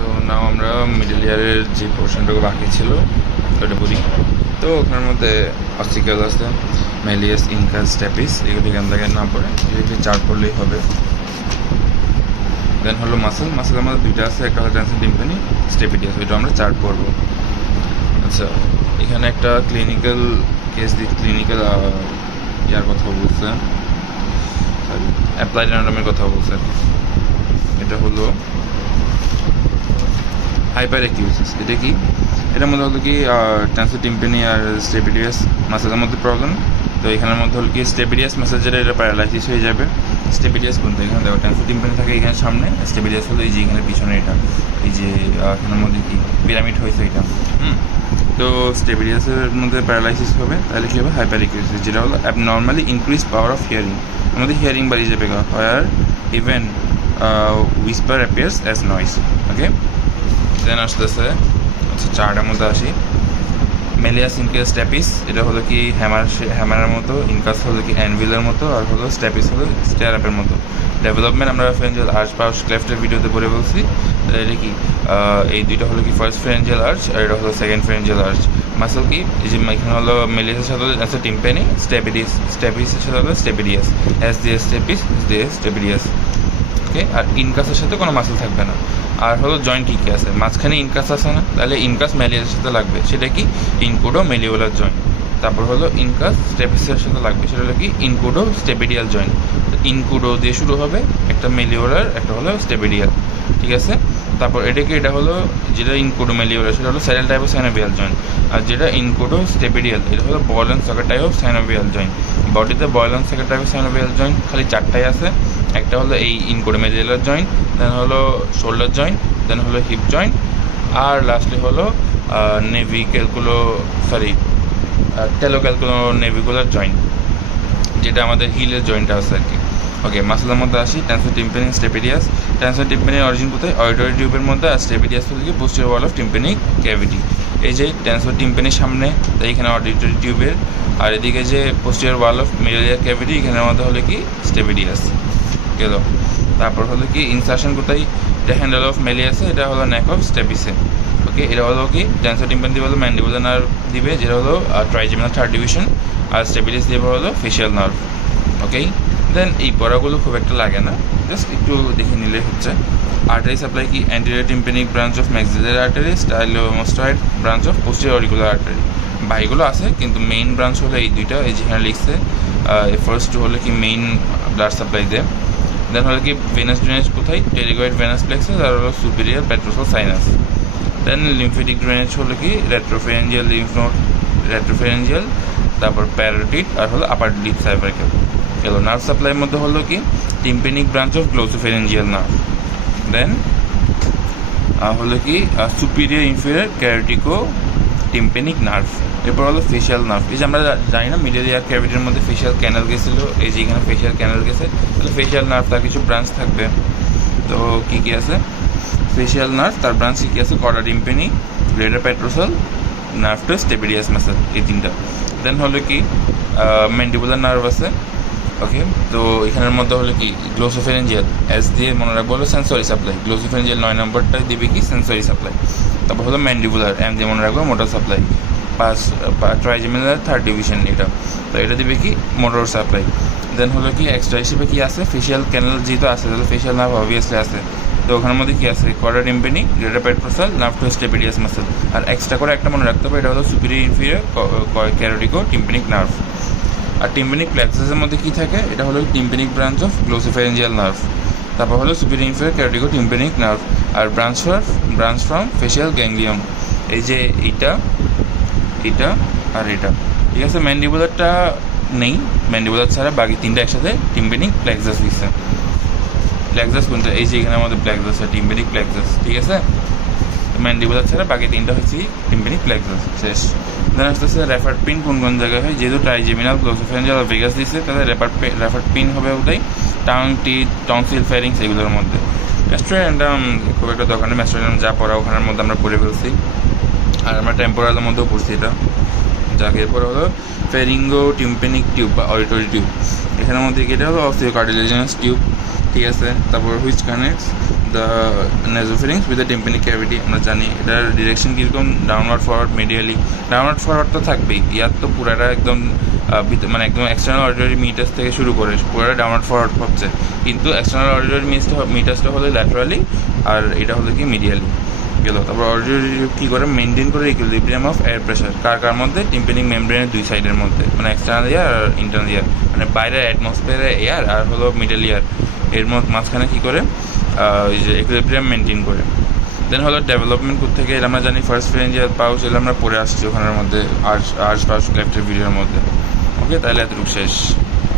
So now আমরা middle ইয়ারের যে পোর্শনটুকু বাকি ছিল ওটা বলি। তো ওখানের মধ্যে অস্টিকাল আছে, মেলিয়াস, ইনকাস, স্ট্যাপিস, এগুলো এখান থেকে না পড়ে এগুলি চার পড়লেই হবে। দেন হলো মাসেল আমাদের দুইটা আছে, একটা হলো ট্রান্সেন্ট টিম্পানি, স্টেপিডিয়াস, ওইটা আমরা চার পড়বো। আচ্ছা, এখানে একটা ক্লিনিক্যাল কেস ক্লিনিক্যাল ইয়ার কথা বলছে, সরি অ্যাপ্লাইড অ্যানাটমির কথা বলছে। এটা হলো হাইপার অ্যাকিউসিস। এটা কি? এটার মধ্যে হলো কি ট্রান্সেন্ট টিম্পানি আর স্টেপিডিয়াস মাসেলের মধ্যে প্রবলেম। তো এখানের মধ্যে হলো কি স্টেপিডিয়াস মাসেল যেটা, এটা প্যারালাইসিস হয়ে যাবে। স্টেপিডিয়াস কোনটা? এখানে দেখো ট্রান্সেন্ট টিম্পানি থাকে এখানে সামনে, স্টেপিডিয়াস হলো এই যে এখানে পিছনে, এটা এই যে এখানের মধ্যে কি পিরামিড হয়েছে এটা। তো স্টেপিডিয়াসের মধ্যে প্যারালাইসিস হবে, তাহলে কী হবে? হাইপার অ্যাকিউসিস, যেটা হলো abnormally increase power of hearing. আমাদের হিয়ারিং বাড়িয়ে যাবে, where even whisper appears as noise. Okay, then আসতেছে আচ্ছা চারটার মধ্যে আসি। মেলিয়াস, ইনকাস, স্ট্যাপিস, এটা হলো কি হ্যামারের মতো, ইনকাস হলো কি অ্যানভিলের মতো, আর হলো স্ট্যাপিস হলো স্টেয়ারআপের মতো। ডেভেলপমেন্ট আমরা ফ্রেঞ্জিয়াল আর্চ পাউচ ক্লেফটের ভিডিওতে পড়ে বলছি। এটা কি এই দুইটা হলো কি ফার্স্ট ফ্রেঞ্জিয়াল আর্চ, আর এটা হলো সেকেন্ড ফ্রেঞ্জিয়াল আর্চ। মাসল কি এই যে এখানে হলো মেলিয়াসের সাথে আছে টিম্পানি, স্ট্যাপিসের সাথে হলো স্টেপিডিয়াস, এস দিয়ে স্টেপিস, এস দিয়ে স্টেপিডিয়াস। ওকে, আর ইনকাসের সাথে কোনো মাসল থাকবে না। আর হলো জয়েন্ট কী কী আছে, মাঝখানে ইনকাস আছে না, তাহলে ইনকাস মেলিয়াসের সাথে লাগবে, সেটা কি ইনকুডো মেলিওলার জয়েন্ট। তারপর হলো ইনকাস স্টেপিসের সাথে লাগবে, সেটা হলো কি ইনকুডো স্টেপিডিয়াল জয়েন্ট। ইনকুডো দিয়ে শুরু হবে, একটা মেলিওলার, একটা হলো স্টেপিডিয়াল, ঠিক আছে। তারপর এটা হলো যেটা ইনকুডো মেলিওলার, সেটা হলো saddle type of synovial joint. আর যেটা ইনকুডো স্টেপিডিয়াল, এটা হলো ball and socket type of synovial joint. বডিতে ball and socket type of synovial joint খালি চারটাই আছে। একটা হলো এই ইনকুডো মেলিওলার জয়েন্ট, দেন হলো শোল্ডার জয়েন্ট, দেন হলো হিপ জয়েন্ট, আর লাস্টলি হলো টেলোক্যালকুলো নেভিকুলার জয়েন্ট, যেটা আমাদের হিলের জয়েন্টটা আছে আর কি। ওকে, মাসেলের মধ্যে আসি। ট্রান্সেন্ট টিম্পানি, স্টেপিডিয়াস। ট্রান্সেন্ট টিম্পানির অরিজিন কোথায়? অডিটরি টিউবের মধ্যে, আর স্টেপিডিয়াস হলো কি posterior wall of tympanic cavity. এই যে ট্রান্সেন্ট টিম্পানির সামনে, তাই এখানে অডিটরি টিউবের, আর এদিকে যে posterior wall of middle ear cavity, এখানের মধ্যে হলো কি স্টেপিডিয়াস গেল। তারপর হলো কি ইনসারশন কোথায়? এটা হ্যান্ডেল অফ মেলিয়াসে, এটা হলো নেক অফ স্টেপিসে। ওকে, এটা হলো কি ট্রান্সেন্ট টিম্পানি দিয়ে হলো ম্যান্ডিবুলার নার্ভ দিবে, যেটা হলো ট্রাইজেমিনাল থার্ড ডিভিশন, আর স্টেপিডিয়াস দিয়ে হলো ফেশিয়াল নার্ভ। ওকে, দেন এই পড়াগুলো খুব একটা লাগে না, জাস্ট একটু দেখে নিলে হচ্ছে। আর্টারি সাপ্লাই কি? Anterior tympanic branch of maxillary artery, stylomastoid branch of posterior auricular artery. বাইগুলো আছে কিন্তু মেইন ব্রাঞ্চ হলো এই দুইটা, এই যেখানে লিখছে। ফার্স্ট হলো কি মেইন ব্লাড সাপ্লাই দেয়। দেন হলো কি ভেনাস ড্রেনেজ কোথায়? টেরিগয়েড ভেনাস প্লেক্সাস, আর হলো সুপিরিয়র পেট্রোসাল সাইনাস। দেন লিম্ফেটিক ড্রেনেজ হলো কি রেট্রোফেরেঞ্জিয়াল লিম্ফ নোড, রেট্রোফেরেঞ্জিয়াল, তারপর প্যারোটিড, আর হলো আপার লিপ সাইবারকেল গেল। নার্ভ সাপ্লাইয়ের মধ্যে হলো কি tympanic branch of glossopharyngeal nerve. দেন হলো কি সুপিরিয়র ইনফেরিয়র ক্যারোটিকো টিম্পানিক নার্ভ। এরপর হলো ফেশিয়াল নার্ভ। এই যে আমরা জানি না মিডল ইয়ার ক্যাভিটির মধ্যে ফেশিয়াল ক্যানাল গেছিলো, এই যে এখানে ফেশিয়াল ক্যানাল গেছে, তাহলে ফেশিয়াল নার্ভ তার কিছু ব্রাঞ্চ থাকবে। তো কী কী আছে? ফেশিয়াল নার্ভ তার ব্রাঞ্চ কী আছে? Chorda tympani, greater petrosal, nerve to stapedius muscle, এই তিনটা। দেন হলো কি ম্যান্ডিবুলার নার্ভ আছে। ওকে, তো এখানের মধ্যে হলো কি গ্লোসোফেরেঞ্জিয়াল, এস দিয়ে মনে রাখবো হলো সেন্সরি সাপ্লাই। গ্লোসোফেরেঞ্জিয়াল 9 নম্বরটা দিবে কি সেন্সরি সাপ্লাই। তারপর হলো ম্যান্ডিবুলার, এম দিয়ে মনে রাখবো motor supply. Trigeminal third division এটা, তো এটা দিবে কি মোটর সাপ্লাই। দেন হলো কি এক্সট্রা হিসেবে কি আছে? ফেশিয়াল ক্যানাল যেহেতু আছে, তাহলে ফেশিয়াল নার্ভ অবভিয়াসলি আছে। তো ওখানের মধ্যে কি আছে? Chorda tympani, greater petrosal, nerve to stapedius muscle. আর এক্সট্রা করে একটা মনে রাখতে হবে, এটা হলো superior inferior caroticotympanic nerve. আর টিম্পানিক প্লেক্সাসের মধ্যে কী থাকে? এটা হলো tympanic branch of glossopharyngeal nerve. তারপর হলো superior inferior caroticotympanic nerve. আর ব্রাঞ্চ ফ্রম ফেশিয়াল গ্যাংলিয়ন, এই যে এইটা, এটা আর এটা, ঠিক আছে। ম্যান্ডিবুলারটা নেই, ম্যান্ডিবুলার ছাড়া বাকি তিনটা একসাথে টিম্পানিক প্লেক্সাস দিচ্ছে। প্লেক্সাস কোনটা? এই যে এখানে আমাদের প্লেক্সাস, টিম্পানিক প্লেক্সাস, ঠিক আছে। ম্যান্ডিবুলার ছাড়া বাকি তিনটা হচ্ছে টিম্পানিক প্লেক্সাস, শেষ। দেন আসতেছে রেফার্ড পিন কোন কোন জায়গায় হয়? যেহেতু ট্রাইজেমিনাল, গ্লোসোফেরেঞ্জিয়াল আর ভেগাস দিচ্ছে, তাহলে রেফার্ড পিন হবে ওটাই টাং, টিথ, টনসিল, ফেরিংস, এগুলোর মধ্যে। ম্যাস্ট্রোডেন্টাম খুব একটা দোকানে ম্যাস্ট্রোডেন্টাম যা পড়া ওখানের মধ্যে আমরা পড়ে ফেলছি, আর আমরা টেম্পোরালের মধ্যেও পড়ছি এটা। যাক, এরপর হলো ফেরিঙ্গো টিম্পানিক টিউব বা অডিটরি টিউব। এখানের মধ্যে এটা হলো অস্টিও কার্টিলেজিনাস টিউব। ঠিক আছে। তারপর which connects the nasopharynx with the tympanic cavity, আমরা জানি এটার ডিরেকশন কীরকম, downward forward medially. Downward forward তো থাকবেই, ইয়ার তো পুরাটা একদম মানে একদম এক্সটার্নাল অডিটরি মিটার্স থেকে শুরু করে পুরোটা ডাউনওয়ার্ড ফরওয়ার্ড হচ্ছে, কিন্তু এক্সটার্নাল অডিটরি মিটার্সটা হলো ল্যাটারালি আর এটা হলো কি মিডিয়ালি গেল। তারপর অডিটরি কী করে মেনটেন করে ইকুইলিব্রিয়াম অফ এয়ার প্রেশার কার মধ্যে, টিম্পানিক মেমব্রেনের দুই সাইডের মধ্যে, মানে এক্সটার্নাল এয়ার আর ইন্টারনাল এয়ার, মানে বাইরের অ্যাটমসফিয়ারের এয়ার আর হলো মিডল এয়ার, এর মাঝখানে কী করে ওই যে ইকুইলিব্রিয়াম মেনটেন করে। দেন হলো ডেভেলপমেন্ট করতে থেকে এটা আমরা জানি ফার্স্ট ফেরেঞ্জিয়াল পাউচ, এগুলো আমরা পড়ে আসছি ওখানের মধ্যে আর্চ পাউচ লেফটের ভিডিওর মধ্যে। ওকে, তাহলে এতটুকু শেষ।